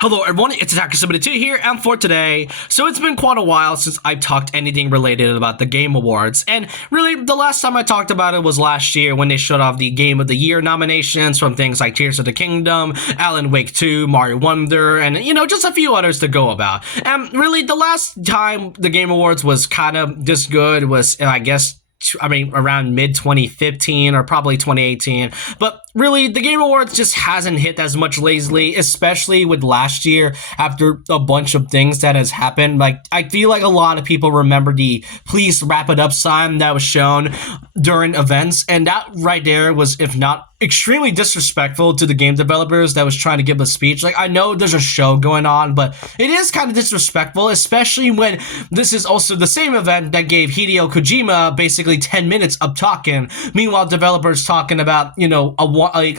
Hello everyone, it's Attacker72 here, and for today, so it's been quite a while since I've talked anything related about the Game Awards, and really, the last time I talked about it was last year when they showed off the Game of the Year nominations from things like Tears of the Kingdom, Alan Wake 2, Mario Wonder, and just a few others to go about. And really, the last time the Game Awards was kind of this good was, I guess, around mid 2015 or probably 2018. But really, the Game Awards just hasn't hit as much lately, especially with last year after a bunch of things that has happened. Like, I feel like a lot of people remember the please wrap it up sign that was shown during events. And that right there was, if not extremely disrespectful to the game developers that was trying to give a speech. Like, I know there's a show going on, but it is kind of disrespectful, especially when this is also the same event that gave Hideo Kojima basically 10 minutes of talking. Meanwhile, developers talking about,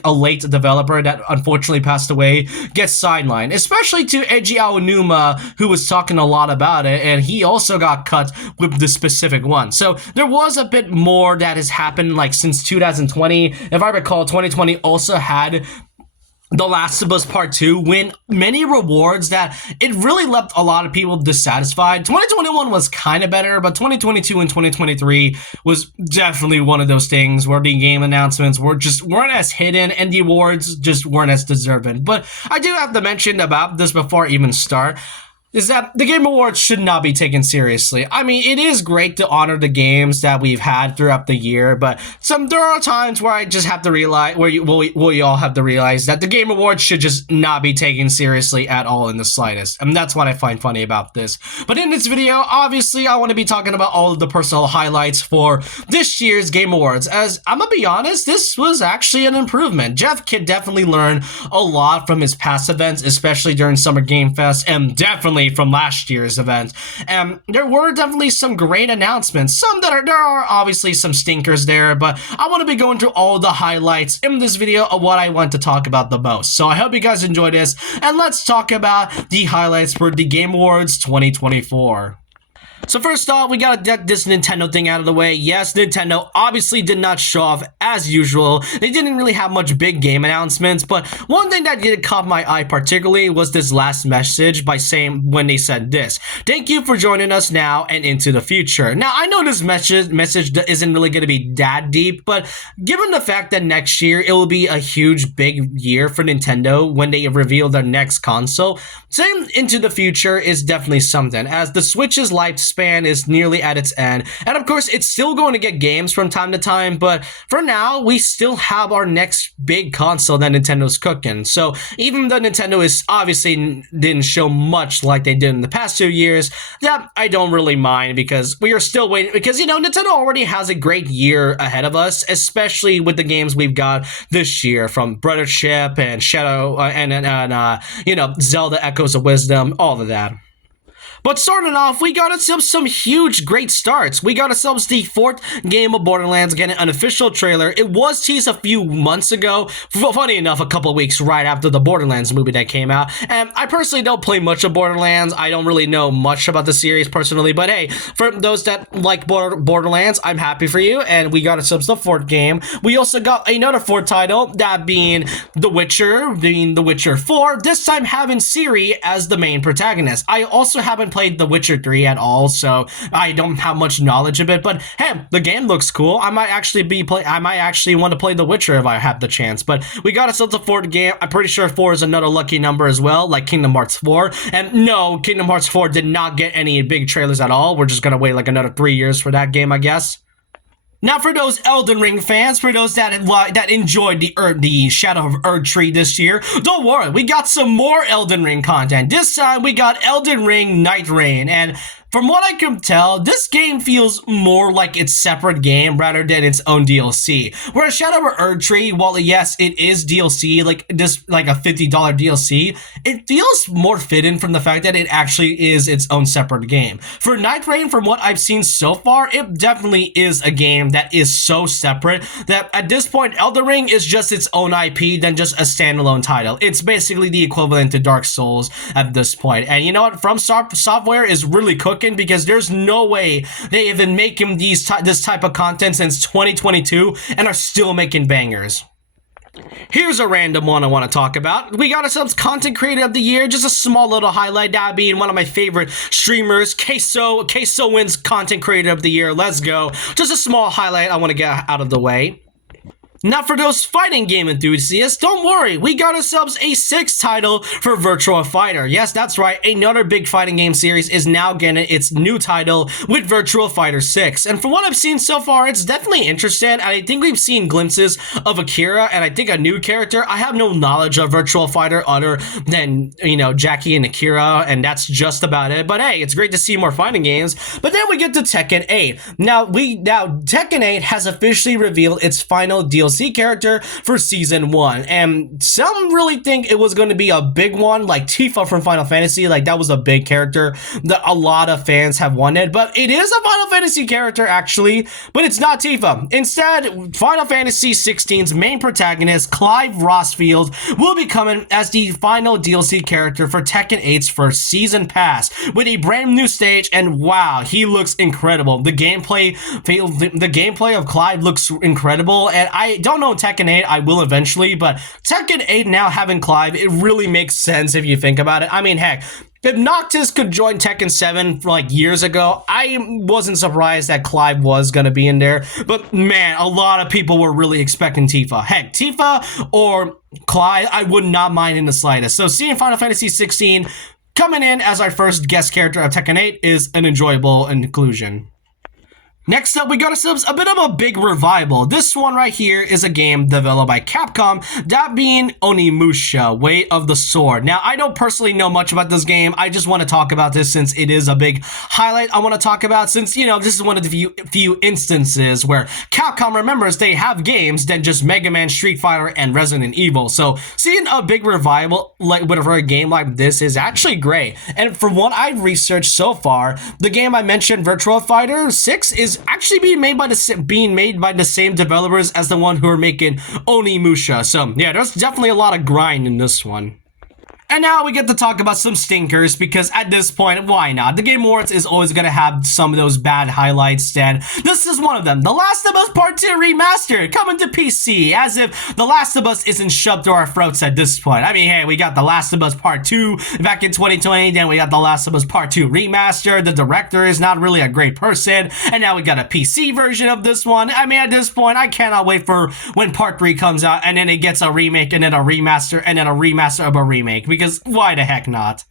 a late developer that unfortunately passed away gets sidelined, especially to Eiji Aonuma, who was talking a lot about it, and he also got cut with the specific one. So there was a bit more that has happened, like, since 2020. If I recall, 2020 also had The Last of Us Part 2 win many rewards that it really left a lot of people dissatisfied. 2021 was kind of better, but 2022 and 2023 was definitely one of those things where the game announcements weren't as hidden and the awards just weren't as deserving. But I do have to mention about this before I even start, is that the Game Awards should not be taken seriously. I mean, it is great to honor the games that we've had throughout the year, but there are times where I just have to realize, where you all have to realize that the Game Awards should just not be taken seriously at all in the slightest. And that's what I find funny about this. But in this video, obviously, I want to be talking about all of the personal highlights for this year's Game Awards. As I'm gonna be honest, this was actually an improvement. Jeff could definitely learn a lot from his past events, especially during Summer Game Fest, and definitely from last year's event. And there were definitely some great announcements. There are obviously some stinkers there, but I want to be going through all the highlights in this video of what I want to talk about the most. So I hope you guys enjoy this, and let's talk about the highlights for the Game Awards 2024. So first off, we gotta get this Nintendo thing out of the way. Yes, Nintendo obviously did not show off as usual. They didn't really have much big game announcements, but one thing that did caught my eye particularly was this last message by saying, when they said this: "Thank you for joining us now and into the future." Now, I know this message isn't really gonna be that deep, but given the fact that next year it will be a huge, big year for Nintendo when they reveal their next console, saying into the future is definitely something, as the Switch's lifespan is nearly at its end. And of course, it's still going to get games from time to time, but for now, we still have our next big console that Nintendo's cooking. So even though Nintendo is obviously didn't show much like they did in the past 2 years, that I don't really mind, because we are still waiting, because, Nintendo already has a great year ahead of us, especially with the games we've got this year, from Brothership and Shadow and Zelda Echoes of Wisdom, all of that. But starting off, we got ourselves some huge, great starts. We got ourselves the fourth game of Borderlands getting an official trailer. It was teased a few months ago, funny enough, a couple of weeks right after the Borderlands movie that came out. And I personally don't play much of Borderlands. I don't really know much about the series personally, but hey, for those that like Borderlands, I'm happy for you. And we got ourselves the fourth game. We also got another fourth title, that being The Witcher 4, this time having Ciri as the main protagonist. I also haven't played The Witcher 3 at all, so I don't have much knowledge of it, but hey, the game looks cool. I might actually want to play The Witcher if I have the chance. But we got ourselves a fourth game. I'm pretty sure 4 is another lucky number as well, like Kingdom Hearts 4. And no, Kingdom Hearts 4 did not get any big trailers at all. We're just gonna wait like another 3 years for that game, I guess. Now, for those Elden Ring fans, for those that enjoyed the Shadow of Erdtree this year, don't worry, we got some more Elden Ring content. This time, we got Elden Ring Night Rain, and from what I can tell, this game feels more like its separate game rather than its own DLC. Whereas Shadow of Erdtree, while yes, it is DLC, like a $50 DLC, it feels more fitting from the fact that it actually is its own separate game. For Night Rain, from what I've seen so far, it definitely is a game that is so separate that at this point, Elden Ring is just its own IP than just a standalone title. It's basically the equivalent to Dark Souls at this point. And you know what? From Software is really cooking, because there's no way they have been making this type of content since 2022 and are still making bangers. Here's a random one I want to talk about. We got ourselves Content Creator of the Year, just a small little highlight, that being one of my favorite streamers, Queso. Queso wins Content Creator of the Year, let's go. Just a small highlight I want to get out of the way. Now for those fighting game enthusiasts, don't worry, we got ourselves a 6th title for Virtua Fighter. Yes, that's right, another big fighting game series is now getting its new title with Virtua Fighter 6. And from what I've seen so far, it's definitely interesting, and I think we've seen glimpses of Akira and I think a new character. I have no knowledge of Virtua Fighter other than, you know, Jackie and Akira, and that's just about it. But hey, it's great to see more fighting games. But then we get to Tekken 8. Now Tekken 8 has officially revealed its final DLC character for season 1, and some really think it was going to be a big one like Tifa from Final Fantasy. Like, that was a big character that a lot of fans have wanted, but it is a Final Fantasy character actually, but it's not Tifa. Instead, Final Fantasy 16's main protagonist, Clive Rossfield, will be coming as the final DLC character for Tekken 8's first season pass with a brand new stage, and wow, he looks incredible. The gameplay of Clive looks incredible, and I don't know Tekken 8, I will eventually, but Tekken 8 now having Clive, it really makes sense if you think about it. I mean, heck, if Noctis could join Tekken 7 for like years ago, I wasn't surprised that Clive was gonna be in there, but man, a lot of people were really expecting Tifa. Heck, Tifa or Clive, I would not mind in the slightest. So seeing Final Fantasy 16 coming in as our first guest character of Tekken 8 is an enjoyable inclusion. Next up, we got ourselves a bit of a big revival. This one right here is a game developed by Capcom, that being Onimusha, Way of the Sword. Now, I don't personally know much about this game. I just want to talk about this since it is a big highlight I want to talk about, since, you know, this is one of the few instances where Capcom remembers they have games than just Mega Man, Street Fighter, and Resident Evil. So, seeing a big revival like with a game like this is actually great. And from what I've researched so far, the game I mentioned, Virtua Fighter 6, is actually being made by the same developers as the one who are making Onimusha. So yeah, there's definitely a lot of grind in this one. And now we get to talk about some stinkers, because at this point, why not? The Game Awards is always going to have some of those bad highlights, and this is one of them. The Last of Us Part 2 Remastered coming to PC, as if The Last of Us isn't shoved to our throats at this point. I mean, hey, we got The Last of Us Part 2 back in 2020, then we got The Last of Us Part 2 Remastered. The director is not really a great person, and now we got a PC version of this one. I mean, at this point, I cannot wait for when Part 3 comes out, and then it gets a remake, and then a remaster, and then a remaster of a remake, because why the heck not?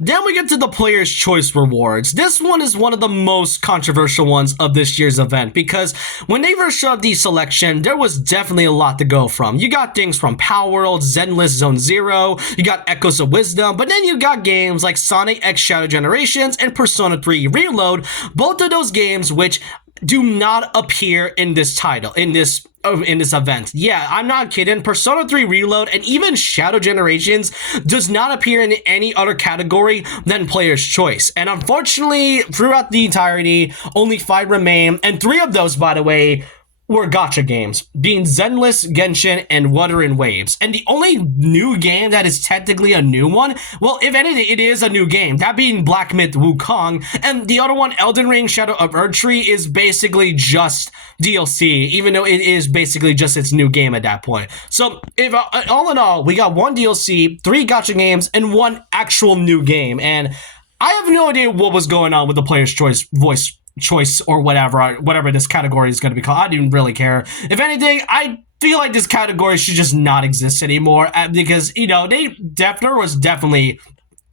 Then we get to the Player's Choice Rewards. This one is one of the most controversial ones of this year's event, because when they first showed the selection, there was definitely a lot to go from. You got things from Power World, Zenless Zone Zero, you got Echoes of Wisdom, but then you got games like Sonic X Shadow Generations and Persona 3 Reload, both of those games which do not appear in this title, in this event. Yeah, I'm not kidding. Persona 3 Reload and even Shadow Generations does not appear in any other category than Player's Choice. And unfortunately, throughout the entirety, only 5 remain, and 3 of those, by the way, were gacha games, being Zenless, Genshin, and Wuthering Waves. And the only new game that is technically a new one, well, if anything, it is a new game, that being Black Myth Wukong, and the other one, Elden Ring Shadow of Erdtree, is basically just DLC, even though it is basically just its new game at that point. So, if all in all, we got 1 DLC, 3 gacha games, and 1 actual new game, and I have no idea what was going on with the Player's Choice or whatever this category is going to be called. I didn't really care. If anything, I feel like this category should just not exist anymore, because, you know, there was definitely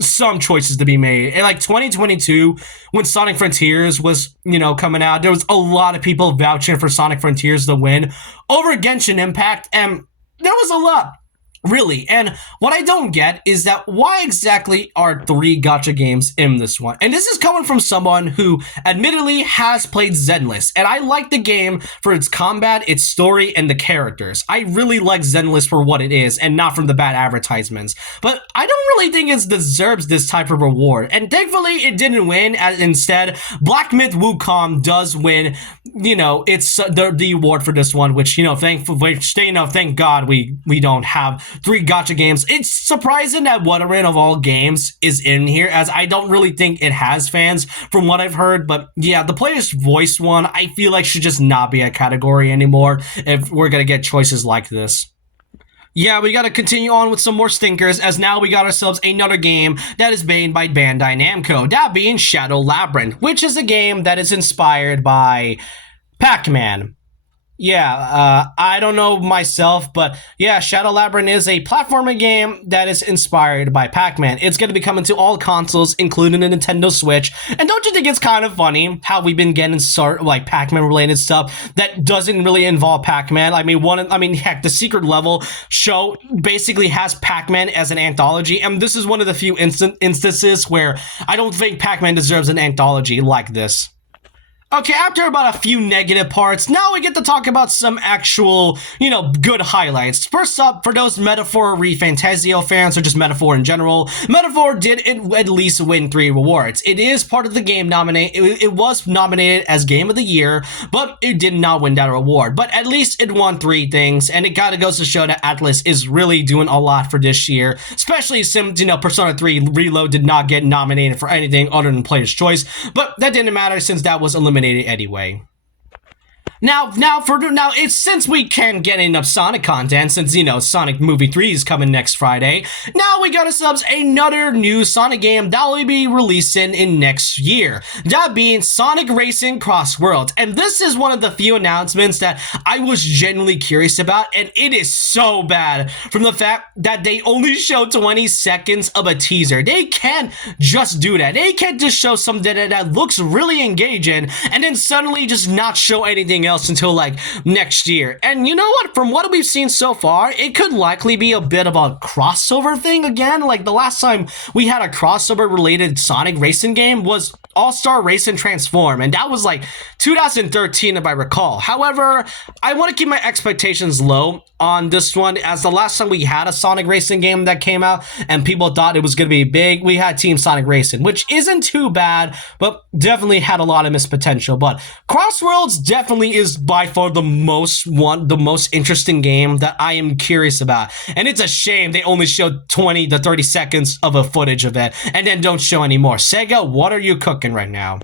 some choices to be made. In like 2022, when Sonic Frontiers was, you know, coming out, there was a lot of people vouching for Sonic Frontiers to win over Genshin Impact, and there was a lot. Really, and what I don't get is that why exactly are 3 gacha games in this one? And this is coming from someone who admittedly has played Zenless, and I like the game for its combat, its story, and the characters. I really like Zenless for what it is, and not from the bad advertisements. But I don't really think it deserves this type of reward, and thankfully it didn't win, as instead, Black Myth Wukong does win, you know, it's the award for this one, which, you know, thank God we don't have 3 gacha games. It's surprising that Wuthering of all games is in here, as I don't really think it has fans from what I've heard. But yeah, the Player's Voice one, I feel like should just not be a category anymore if we're gonna get choices like this. Yeah, we gotta continue on with some more stinkers, as now we got ourselves another game that is made by Bandai Namco, that being Shadow Labyrinth, which is a game that is inspired by Pac-Man. Yeah, I don't know myself, but yeah, Shadow Labyrinth is a platforming game that is inspired by Pac-Man. It's going to be coming to all consoles, including the Nintendo Switch. And don't you think it's kind of funny how we've been getting like Pac-Man related stuff that doesn't really involve Pac-Man? Heck, the Secret Level show basically has Pac-Man as an anthology, and this is one of the few instances where I don't think Pac-Man deserves an anthology like this. Okay, after about a few negative parts, now we get to talk about some actual, good highlights. First up, for those Metaphor ReFantazio fans, or just Metaphor in general, Metaphor did at least win 3 rewards. It is part of the game it was nominated as Game of the Year, but it did not win that award. But at least it won 3 things, and it kind of goes to show that Atlas is really doing a lot for this year, especially since, Persona 3 Reload did not get nominated for anything other than Player's Choice, but that didn't matter since that was eliminated anyway. Now, it's since we can't get enough Sonic content, since, Sonic Movie 3 is coming next Friday, now we got ourselves another new Sonic game that will be releasing in next year. That being Sonic Racing Cross Worlds. And this is one of the few announcements that I was genuinely curious about, and it is so bad from the fact that they only show 20 seconds of a teaser. They can't just do that. They can't just show something that looks really engaging and then suddenly just not show anything else until like next year. And you know what? From what we've seen so far, it could likely be a bit of a crossover thing again. Like the last time we had a crossover related Sonic racing game was All-Star Racing Transform, and that was like 2013 if I recall. However, I want to keep my expectations low on this one, as the last time we had a Sonic racing game that came out and people thought it was going to be big, we had Team Sonic Racing, which isn't too bad, but definitely had a lot of missed potential. But Crossworlds definitely is by far the most interesting game that I am curious about, and it's a shame they only showed 20 to 30 seconds of a footage of it and then don't show any more. Sega, what are you cooking right now?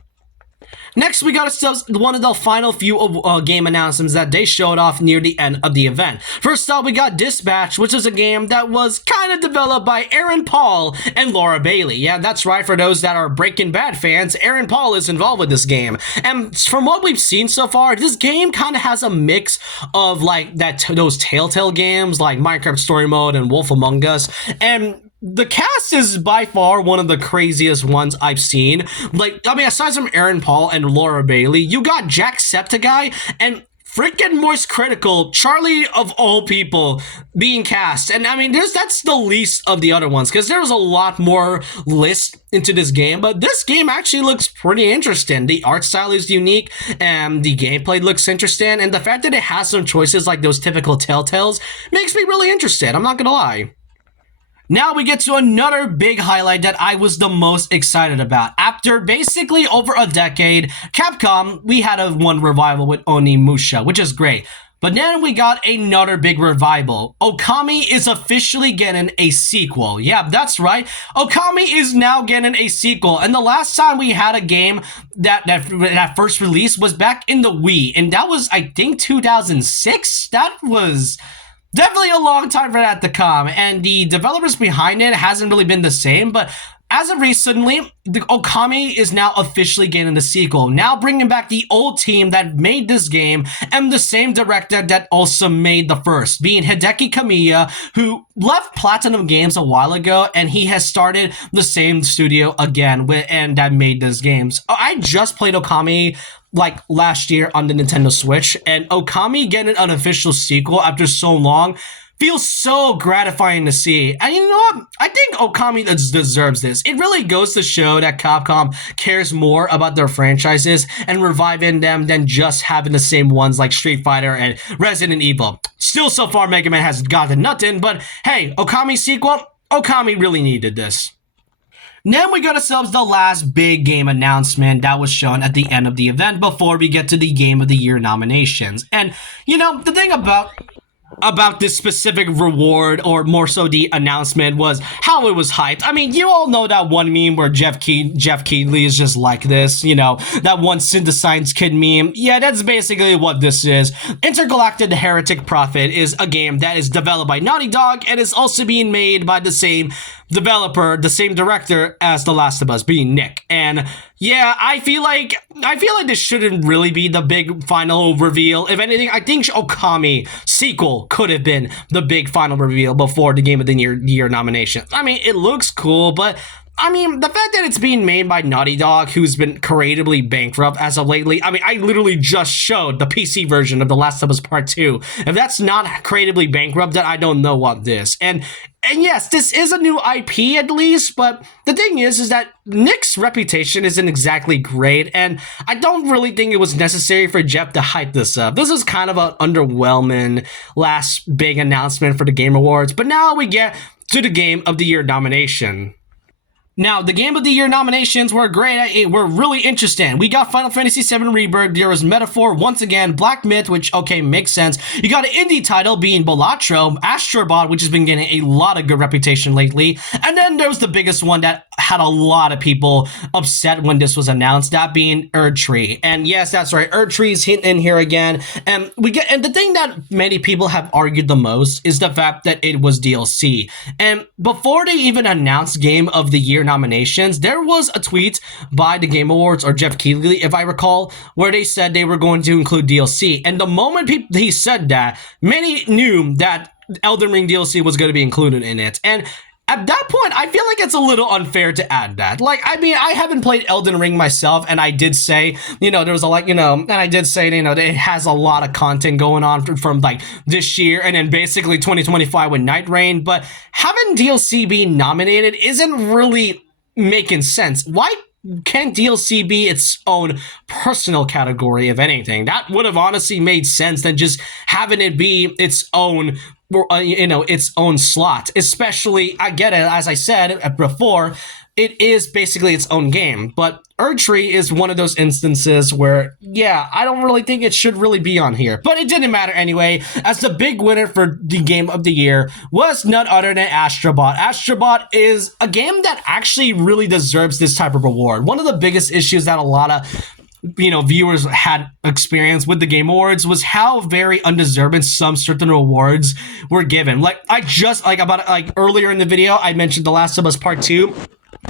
Next, we got ourselves one of the final few game announcements that they showed off near the end of the event. First up, we got Dispatch, which is a game that was kind of developed by Aaron Paul and Laura Bailey. Yeah, that's right, for those that are Breaking Bad fans, Aaron Paul is involved with this game. And from what we've seen so far, this game kind of has a mix of like those Telltale games like Minecraft Story Mode and Wolf Among Us, and the cast is by far one of the craziest ones I've seen. Aside from Aaron Paul and Laura Bailey, you got Jacksepticeye and freaking Moist Critical, Charlie of all people, being cast. And that's the least of the other ones, because there's a lot more list into this game, but this game actually looks pretty interesting. The art style is unique, and the gameplay looks interesting, and the fact that it has some choices like those typical Telltales makes me really interested, I'm not gonna lie. Now we get to another big highlight that I was the most excited about. After basically over a decade, Capcom, we had one revival with Onimusha, which is great. But then we got another big revival. Okami is officially getting a sequel. Yeah, that's right. Okami is now getting a sequel. And the last time we had a game that first release was back in the Wii. And that was, I think, 2006? That was definitely a long time for that to come, and the developers behind it hasn't really been the same, but as of recently, the Okami is now officially getting the sequel, now bringing back the old team that made this game and the same director that also made the first, being Hideki Kamiya, who left Platinum Games a while ago, and he has started the same studio again and that made these games. I just played Okami like last year on the Nintendo Switch, and Okami getting an official sequel after so long feels so gratifying to see. And you know what? I think Okami deserves this. It really goes to show that Capcom cares more about their franchises and reviving them than just having the same ones like Street Fighter and Resident Evil. Still, so far, Mega Man has gotten nothing, but hey, Okami sequel, Okami really needed this. Then we got ourselves the last big game announcement that was shown at the end of the event before we get to the Game of the Year nominations. And, the thing about about this specific reward, or more so the announcement, was how it was hyped. I mean, you all know that one meme where Jeff Keighley is just like this, you know, that one synthesized kid meme. Yeah, that's basically what this is. Intergalactic Heretic Prophet is a game that is developed by Naughty Dog and is also being made by the same developer, the same director as The Last of Us, being Nick. And yeah, I feel like this shouldn't really be the big final reveal. If anything, I think Okami sequel could have been the big final reveal before the Game of the Year nomination. I mean, it looks cool, but I mean, the fact that it's being made by Naughty Dog, who's been creatively bankrupt as of lately. I mean, I literally just showed the PC version of The Last of Us Part 2. If that's not creatively bankrupt, then I don't know what this. And yes, this is a new IP at least, but the thing is that Nick's reputation isn't exactly great, and I don't really think it was necessary for Jeff to hype this up. This is kind of an underwhelming last big announcement for the Game Awards, but now we get to the Game of the Year nomination. Now, the Game of the Year nominations were great. Were really interesting. We got Final Fantasy VII Rebirth. There was Metaphor once again, Black Myth, which, okay, makes sense. You got an indie title being Balatro, Astrobot, which has been getting a lot of good reputation lately. And then there was the biggest one that had a lot of people upset when this was announced, that being Erdtree. And yes, that's right, Erdtree is hitting in here again. And the thing that many people have argued the most is the fact that it was DLC. And before they even announced Game of the Year nominations, there was a tweet by the Game Awards, or Jeff Keighley, if I recall, where they said they were going to include DLC. And the moment he said that, many knew that Elden Ring DLC was going to be included in it. And at that point, I feel like it's a little unfair to add that. Like, I mean, I haven't played Elden Ring myself, and I did say, you know, there was a lot, you know, and I did say, you know, that it has a lot of content going on from like this year and then basically 2025 with Night Rain, but having DLC being nominated isn't really making sense. Why can't DLC be its own personal category, if anything? That would have honestly made sense than just having it be its own, you know, its own slot. Especially, I get it, as I said before, it is basically its own game. But Erdtree is one of those instances where, yeah, I don't really think it should really be on here. But it didn't matter anyway, as the big winner for the Game of the Year was none other than Astrobot. Astrobot is a game that actually really deserves this type of reward. One of the biggest issues that a lot of viewers had experience with the Game Awards was how very undeserving some certain rewards were given. Like, earlier in the video, I mentioned The Last of Us Part 2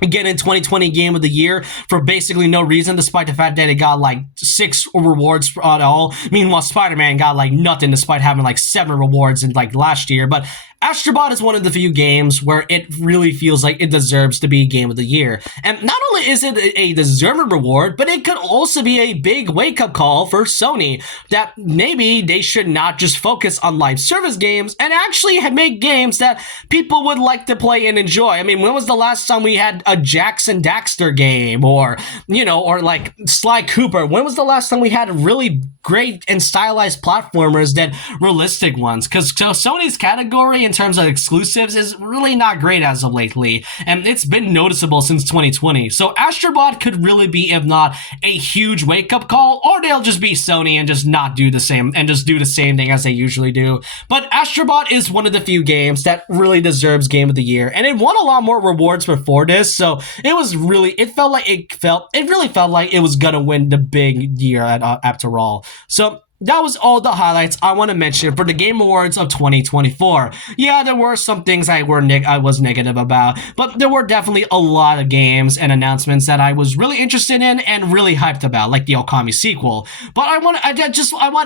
getting 2020 Game of the Year for basically no reason, despite the fact that it got like 6 rewards at all. Meanwhile, Spider-Man got like nothing, despite having like 7 rewards in like last year. But Astrobot is one of the few games where it really feels like it deserves to be Game of the Year. And not only is it a deserving reward, but it could also be a big wake-up call for Sony that maybe they should not just focus on live service games and actually make games that people would like to play and enjoy. I mean, when was the last time we had a Jackson Daxter game, or like Sly Cooper? When was the last time we had really great and stylized platformers than realistic ones? Because Sony's category in terms of exclusives is really not great as of lately, and it's been noticeable since 2020. So Astrobot could really be, if not a huge wake-up call, or they'll just be Sony and just not do the same, and just do the same thing as they usually do. But Astrobot is one of the few games that really deserves Game of the Year, and it won a lot more rewards before this, so it really felt like it was gonna win the big year after all. So that was all the highlights I want to mention for the Game Awards of 2024. Yeah, there were some things I was negative about, but there were definitely a lot of games and announcements that I was really interested in and really hyped about, like the Okami sequel. But I want,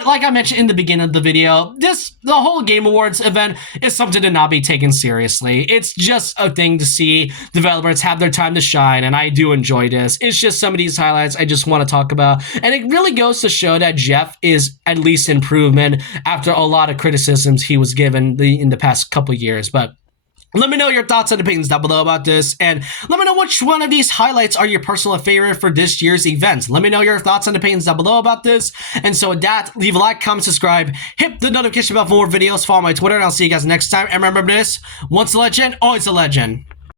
like I mentioned in the beginning of the video, the whole Game Awards event is something to not be taken seriously. It's just a thing to see developers have their time to shine, and I do enjoy this. It's just some of these highlights I just want to talk about, and it really goes to show that Jeff is at least improvement after a lot of criticisms he was given in the past couple years. But let me know your thoughts and opinions down below about this, and let me know which one of these highlights are your personal favorite for this year's events. Let me know your thoughts and opinions down below about this. And so with that, leave a like, comment, subscribe, hit the notification bell for more videos, follow my Twitter, and I'll see you guys next time. And remember this, once a legend, always a legend.